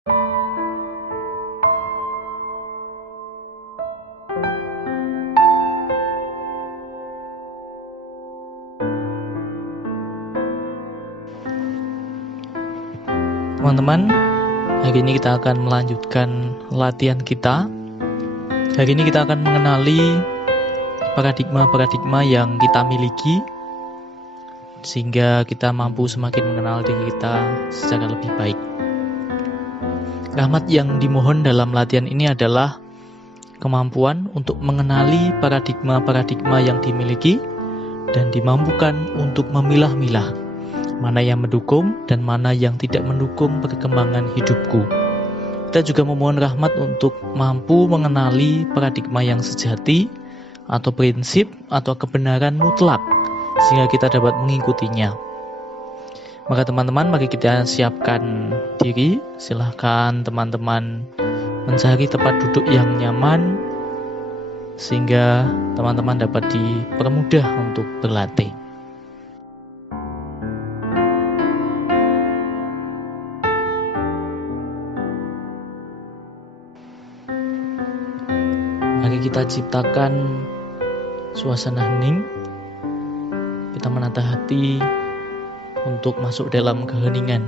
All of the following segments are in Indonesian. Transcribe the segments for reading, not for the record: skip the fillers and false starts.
Teman-teman, hari ini kita akan melanjutkan latihan kita. Hari ini kita akan mengenali paradigma-paradigma yang kita miliki, sehingga kita mampu semakin mengenal diri kita secara lebih baik. Rahmat yang dimohon dalam latihan ini adalah kemampuan untuk mengenali paradigma-paradigma yang dimiliki dan dimampukan untuk memilah-milah mana yang mendukung dan mana yang tidak mendukung perkembangan hidupku. Kita juga memohon rahmat untuk mampu mengenali paradigma yang sejati atau prinsip atau kebenaran mutlak sehingga kita dapat mengikutinya. Maka teman-teman, mari kita siapkan diri. Silahkan teman-teman mencari tempat duduk yang nyaman sehingga teman-teman dapat dipermudah untuk berlatih. Mari kita ciptakan suasana hening. Kita menata hati untuk masuk dalam keheningan.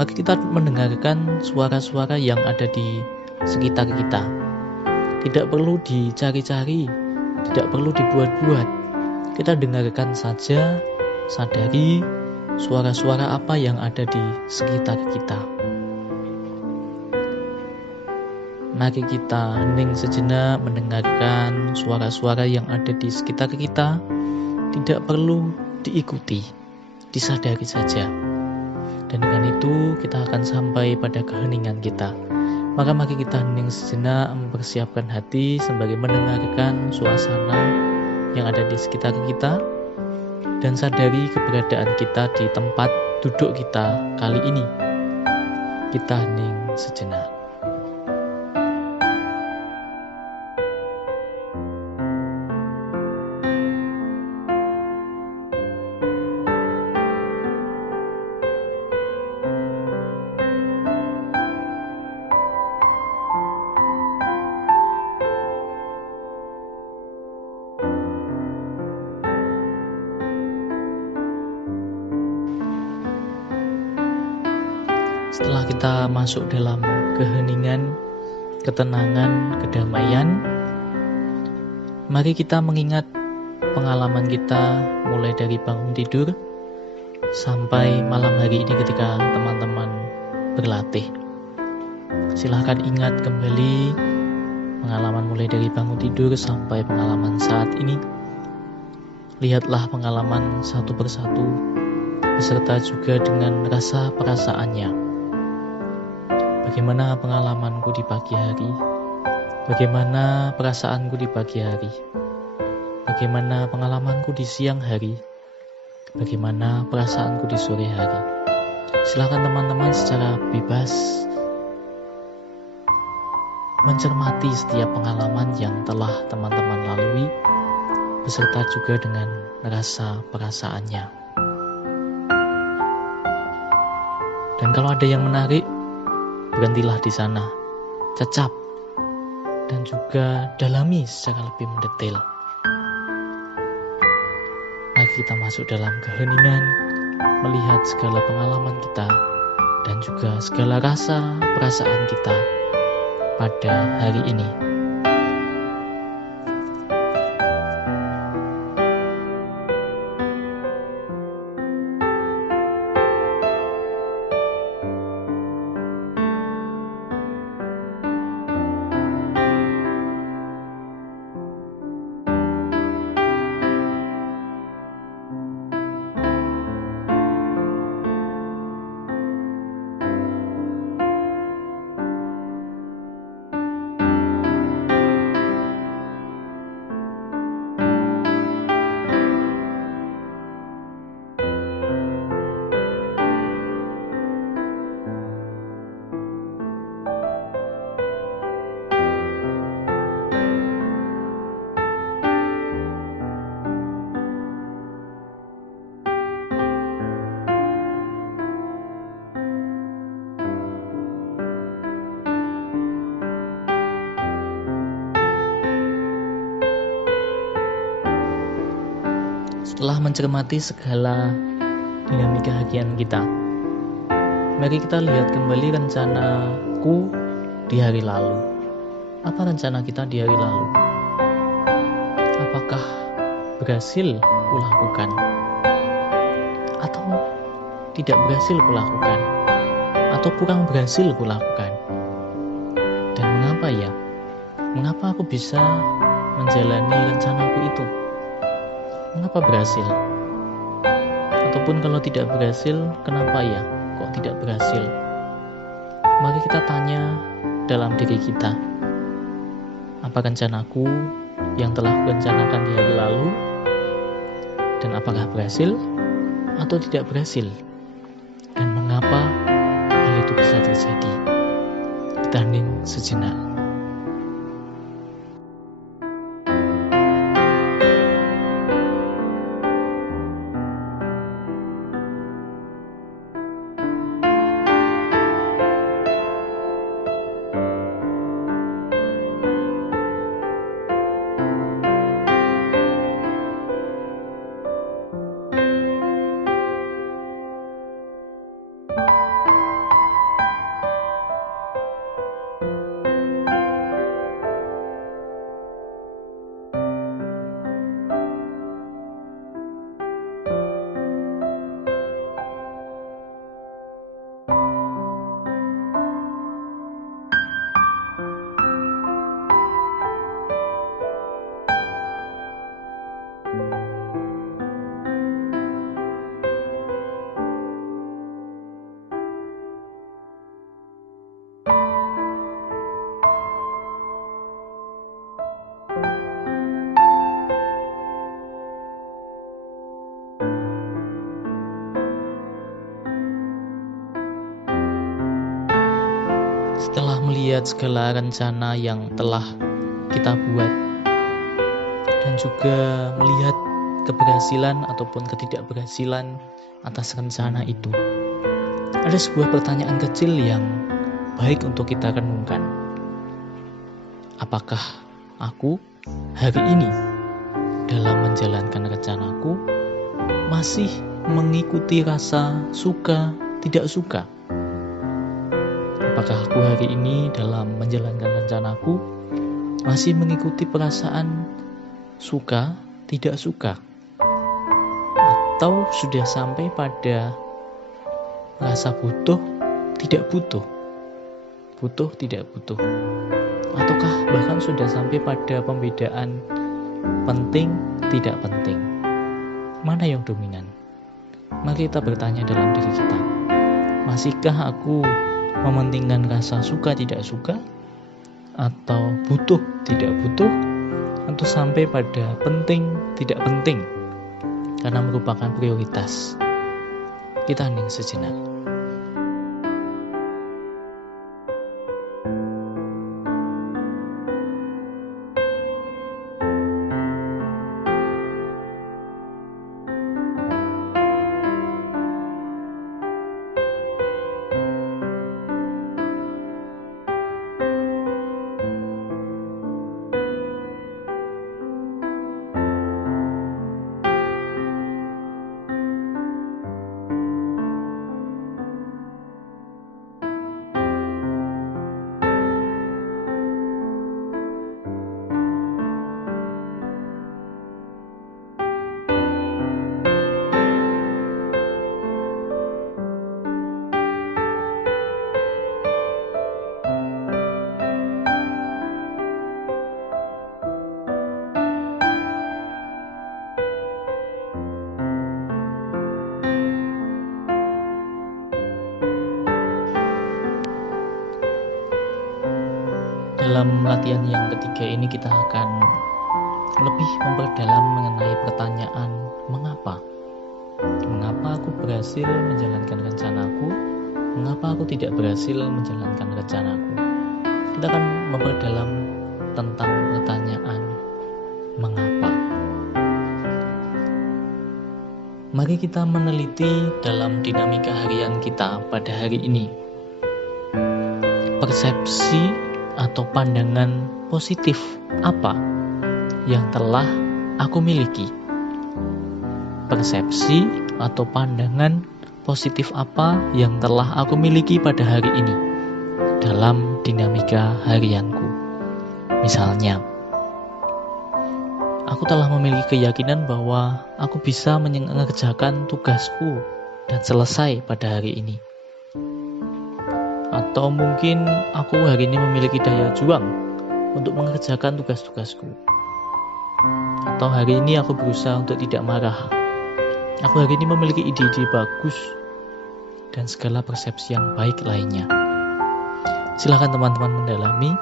Mari kita mendengarkan suara-suara yang ada di sekitar kita. Tidak perlu dicari-cari, tidak perlu dibuat-buat. Kita dengarkan saja, sadari suara-suara apa yang ada di sekitar kita. Mari kita hening sejenak mendengarkan suara-suara yang ada di sekitar kita. Tidak perlu diikuti, disadari saja. Dan dengan itu kita akan sampai pada keheningan kita. Maka mari kita hening sejenak, mempersiapkan hati sembari mendengarkan suasana yang ada di sekitar kita. Dan sadari keberadaan kita di tempat duduk kita kali ini. Kita hening sejenak. Setelah kita masuk dalam keheningan, ketenangan, kedamaian, mari kita mengingat pengalaman kita mulai dari bangun tidur sampai malam hari ini ketika teman-teman berlatih. Silahkan ingat kembali pengalaman mulai dari bangun tidur sampai pengalaman saat ini. Lihatlah pengalaman satu persatu, beserta juga dengan rasa perasaannya. Bagaimana pengalamanku di pagi hari? Bagaimana perasaanku di pagi hari? Bagaimana pengalamanku di siang hari? Bagaimana perasaanku di sore hari? Silakan teman-teman secara bebas mencermati setiap pengalaman yang telah teman-teman lalui, beserta juga dengan rasa perasaannya. Dan kalau ada yang menarik, berhentilah di sana, cecap, dan juga dalami secara lebih mendetail. Mari kita masuk dalam keheningan, melihat segala pengalaman kita, dan juga segala rasa perasaan kita pada hari ini. telah mencermati segala dinamika harian kita. Mari kita lihat kembali rencanaku di hari lalu. Apa rencana kita di hari lalu? Apakah berhasil kulakukan? Atau tidak berhasil kulakukan? Atau kurang berhasil kulakukan? Dan mengapa ya? Mengapa aku bisa menjalani rencanaku itu? Mengapa berhasil? Ataupun kalau tidak berhasil, kenapa ya kok tidak berhasil? Mari kita tanya dalam diri kita. Apa rencanaku yang telah kurencanakan di hari lalu? Dan apakah berhasil atau tidak berhasil? Dan mengapa hal itu bisa terjadi? Kita hening sejenak. Setelah melihat segala rencana yang telah kita buat dan juga melihat keberhasilan ataupun ketidakberhasilan atas rencana itu, ada sebuah pertanyaan kecil yang baik untuk kita renungkan. Apakah aku hari ini dalam menjalankan rencanaku masih mengikuti rasa suka tidak suka? Apakah aku hari ini dalam menjalankan rencanaku masih mengikuti perasaan suka, tidak suka? Atau sudah sampai pada rasa butuh, tidak butuh? Butuh, tidak butuh? Ataukah bahkan sudah sampai pada pembedaan penting, tidak penting? Mana yang dominan? Mari kita bertanya dalam diri kita. Masihkah aku mementingkan rasa suka tidak suka, atau butuh tidak butuh, atau sampai pada penting tidak penting karena merupakan prioritas? Kita hening sejenak. Dalam latihan yang ketiga ini kita akan lebih memperdalam mengenai pertanyaan mengapa. Mengapa aku berhasil menjalankan rencanaku? Mengapa aku tidak berhasil menjalankan rencanaku? Kita akan memperdalam tentang pertanyaan mengapa. Mari kita meneliti dalam dinamika harian kita pada hari ini. Persepsi atau pandangan positif apa yang telah aku miliki? persepsi atau pandangan positif apa yang telah aku miliki pada hari ini dalam dinamika harianku. Misalnya, aku telah memiliki keyakinan bahwa aku bisa mengerjakan tugasku dan selesai pada hari ini. Atau mungkin aku hari ini memiliki daya juang untuk mengerjakan tugas-tugasku. Atau hari ini aku berusaha untuk tidak marah. Aku hari ini memiliki ide-ide bagus dan segala persepsi yang baik lainnya. Silakan teman-teman mendalami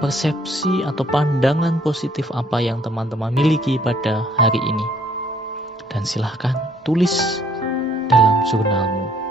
persepsi atau pandangan positif apa yang teman-teman miliki pada hari ini. Dan silakan tulis dalam jurnalmu.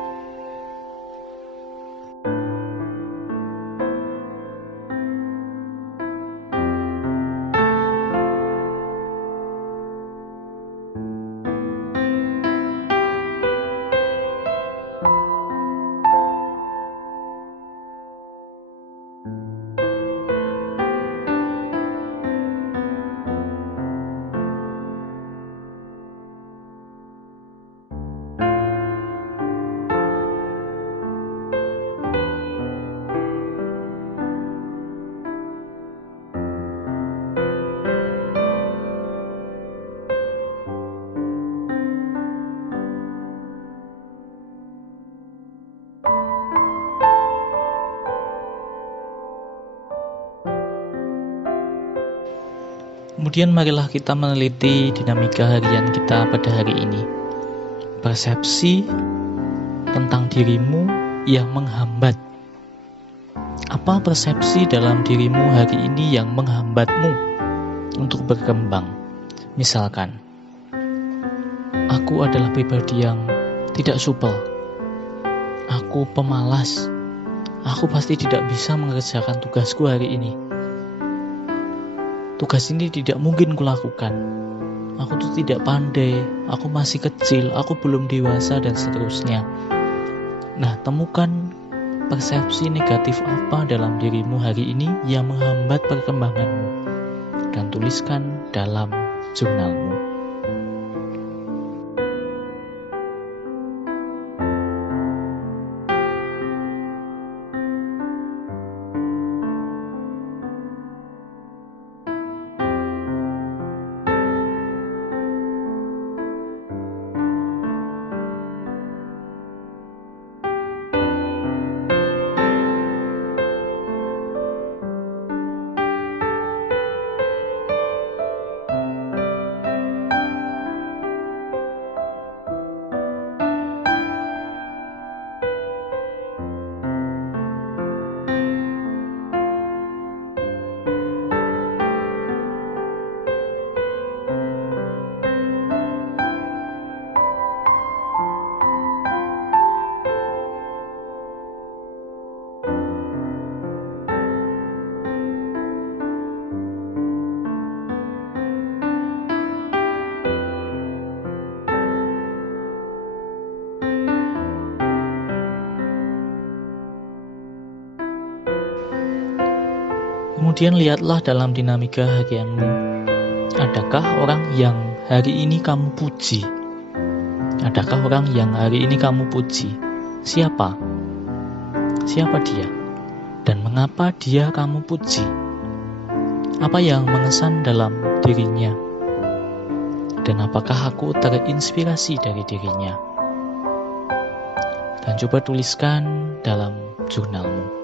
Kemudian marilah kita meneliti dinamika harian kita pada hari ini. Persepsi tentang dirimu yang menghambat. Apa persepsi dalam dirimu hari ini yang menghambatmu untuk berkembang? Misalkan, aku adalah pribadi yang tidak supel. Aku pemalas. Aku pasti tidak bisa mengerjakan tugasku hari ini. Tugas ini tidak mungkin kulakukan. Aku tuh tidak pandai, aku masih kecil, aku belum dewasa, dan seterusnya. Nah, temukan persepsi negatif apa dalam dirimu hari ini yang menghambat perkembanganmu, dan tuliskan dalam jurnalmu. Kemudian lihatlah dalam dinamika harianmu. Adakah orang yang hari ini kamu puji? Adakah orang yang hari ini kamu puji? Siapa? Siapa dia? Dan mengapa dia kamu puji? Apa yang mengesan dalam dirinya? Dan apakah aku terinspirasi dari dirinya? Dan coba tuliskan dalam jurnalmu.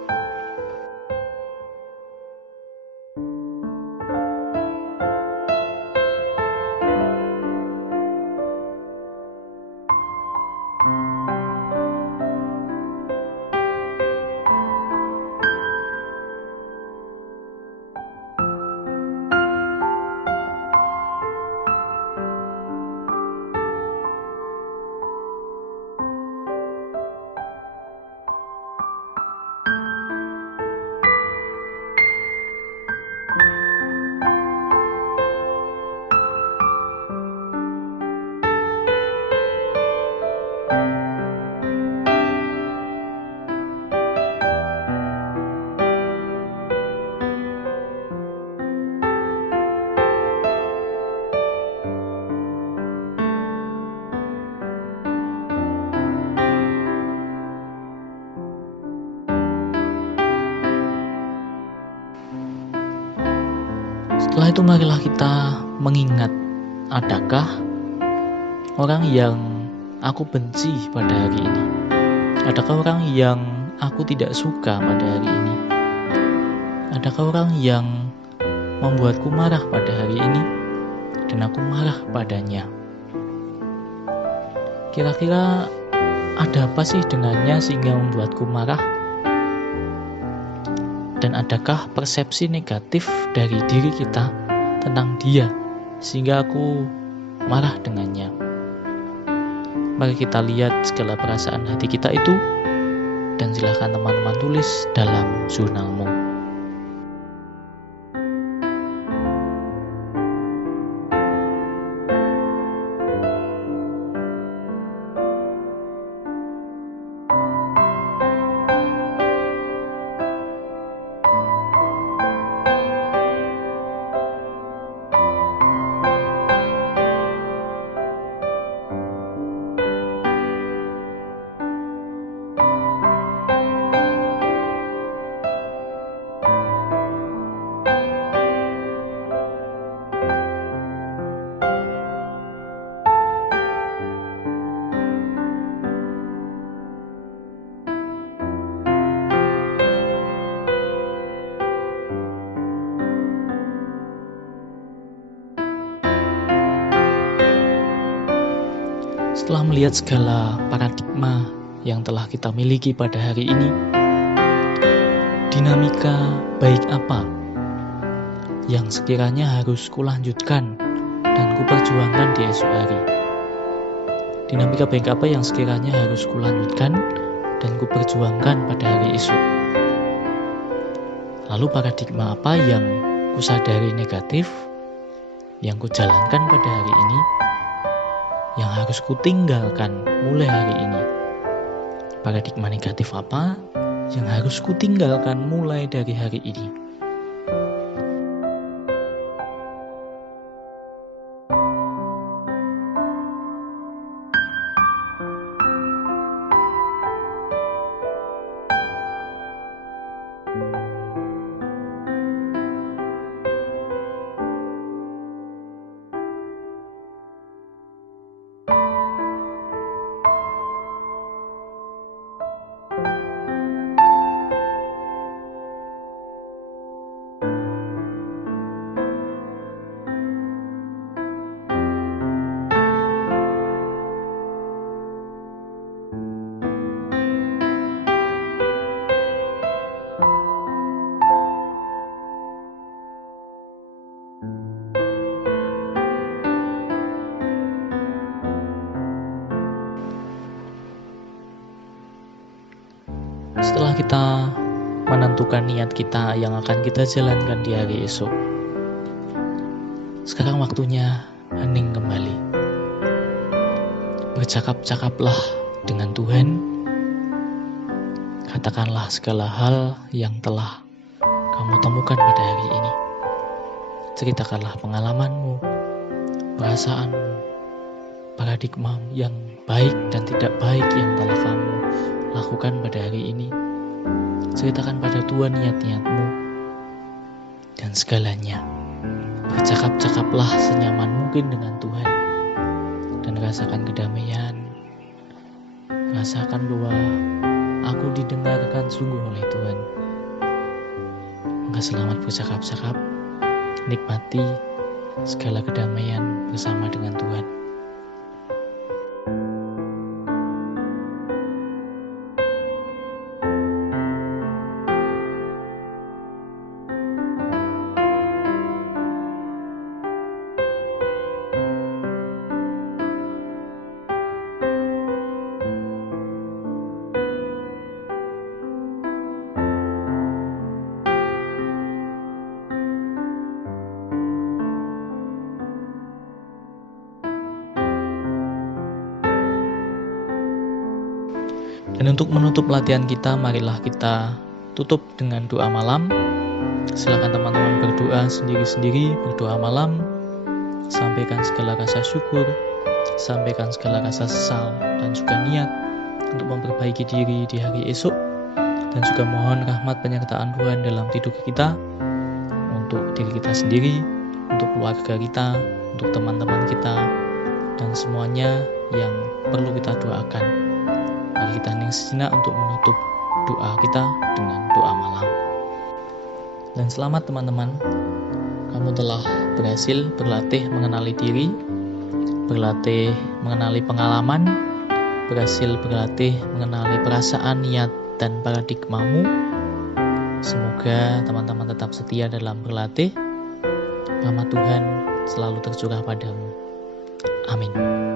Setelah itu marilah kita mengingat, adakah orang yang aku benci pada hari ini? Adakah orang yang aku tidak suka pada hari ini? Adakah orang yang membuatku marah pada hari ini dan aku marah padanya? Kira-kira ada apa sih dengannya sehingga membuatku marah? Dan adakah persepsi negatif dari diri kita tentang dia sehingga aku marah dengannya? Mari kita lihat segala perasaan hati kita itu, dan silakan teman-teman tulis dalam jurnalmu. Setelah melihat segala paradigma yang telah kita miliki pada hari ini, dinamika baik apa yang sekiranya harus kulanjutkan dan kuperjuangkan di esok hari? Dinamika baik apa yang sekiranya harus kulanjutkan dan kuperjuangkan pada hari esok? Lalu paradigma apa yang kusadari negatif yang kujalankan pada hari ini, yang harus kutinggalkan mulai hari ini? Paradigma negatif apa yang harus kutinggalkan mulai dari hari ini? Setelah kita menentukan niat kita yang akan kita jalankan di hari esok, sekarang waktunya hening kembali. Bercakap-cakaplah dengan Tuhan. Katakanlah segala hal yang telah kamu temukan pada hari ini. Ceritakanlah pengalamanmu, perasaanmu, paradigma yang baik dan tidak baik yang telah kamu lakukan pada hari ini. Ceritakan pada Tuhan niat-niatmu dan segalanya. Bercakap-cakaplah senyaman mungkin dengan Tuhan dan rasakan kedamaian. Rasakan bahwa aku didengarkan sungguh oleh Tuhan. Maka selamat bercakap-cakap, nikmati segala kedamaian bersama dengan Tuhan. Dan untuk menutup latihan kita, marilah kita tutup dengan doa malam. Silakan teman-teman berdoa sendiri-sendiri, berdoa malam. Sampaikan segala rasa syukur, sampaikan segala rasa sesal dan juga niat untuk memperbaiki diri di hari esok. Dan juga mohon rahmat penyertaan Tuhan dalam hidup kita, untuk diri kita sendiri, untuk keluarga kita, untuk teman-teman kita, dan semuanya yang perlu kita doakan. Mari kita hening sejenak untuk menutup doa kita dengan doa malam. Dan selamat teman-teman, kamu telah berhasil berlatih mengenali diri, berlatih mengenali pengalaman, berhasil berlatih mengenali perasaan, niat, dan paradigmamu. Semoga teman-teman tetap setia dalam berlatih. Rahmat Tuhan selalu tercurah padamu. Amin.